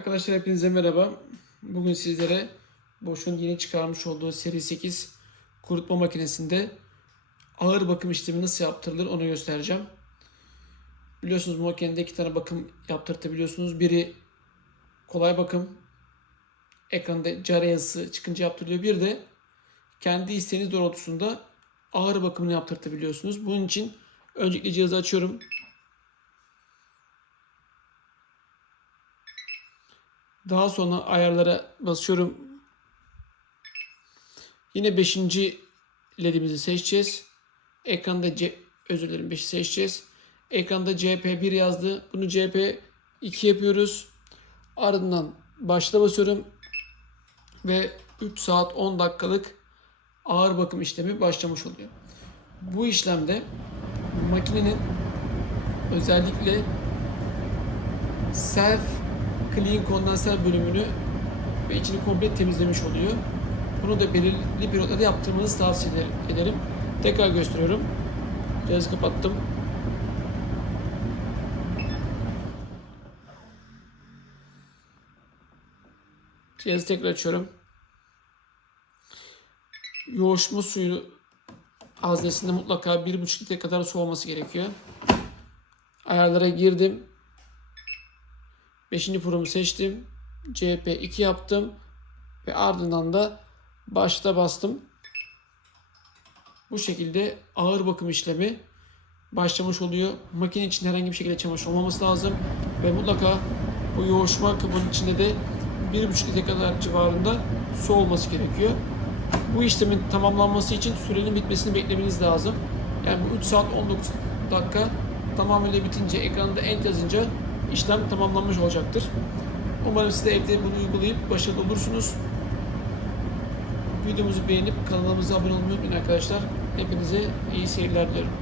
Arkadaşlar hepinize merhaba. Bugün sizlere Bosch'un yeni çıkarmış olduğu seri 8 kurutma makinesinde ağır bakım işlemi nasıl yaptırılır onu göstereceğim. Biliyorsunuz bu makinede iki tane bakım yaptırtabiliyorsunuz. Biri kolay bakım. Ekranda cari yazısı çıkınca yaptırılıyor. Bir de kendi isteğiniz doğrultusunda ağır bakımını yaptırtabiliyorsunuz. Bunun için öncelikle cihazı açıyorum. Daha sonra ayarlara basıyorum. Yine 5. ledimizi seçeceğiz. Ekranda C özür dilerim 5'i seçeceğiz. Ekranda CP1 yazdı. Bunu CP2 yapıyoruz. Ardından başla basıyorum. Ve 3 saat 10 dakikalık ağır bakım işlemi başlamış oluyor. Bu işlemde makinenin özellikle self clean kondanser bölümünü ve içini komple temizlemiş oluyor. Bunu da belirli periyotlarda yaptırmanızı tavsiye ederim. Tekrar gösteriyorum. Cihazı kapattım. Cihazı tekrar açıyorum. Yoğuşma suyu haznesinde mutlaka 1,5 litre kadar su olması gerekiyor. Ayarlara girdim. 5. programı seçtim. CP2 yaptım. Ve ardından da başta bastım. Bu şekilde ağır bakım işlemi başlamış oluyor. Makine için herhangi bir şekilde çamaşır olmaması lazım. Ve mutlaka bu yoğuşma kabının içinde de 1,5 litre kadar civarında su olması gerekiyor. Bu işlemin tamamlanması için sürenin bitmesini beklemeniz lazım. Yani bu 3 saat 19 dakika tamamıyla bitince ekranda end yazınca işlem tamamlanmış olacaktır. Umarım siz de evde bunu uygulayıp başarılı olursunuz. Videomuzu beğenip kanalımıza abone olmayı unutmayın arkadaşlar. Hepinize iyi seyirler diliyorum.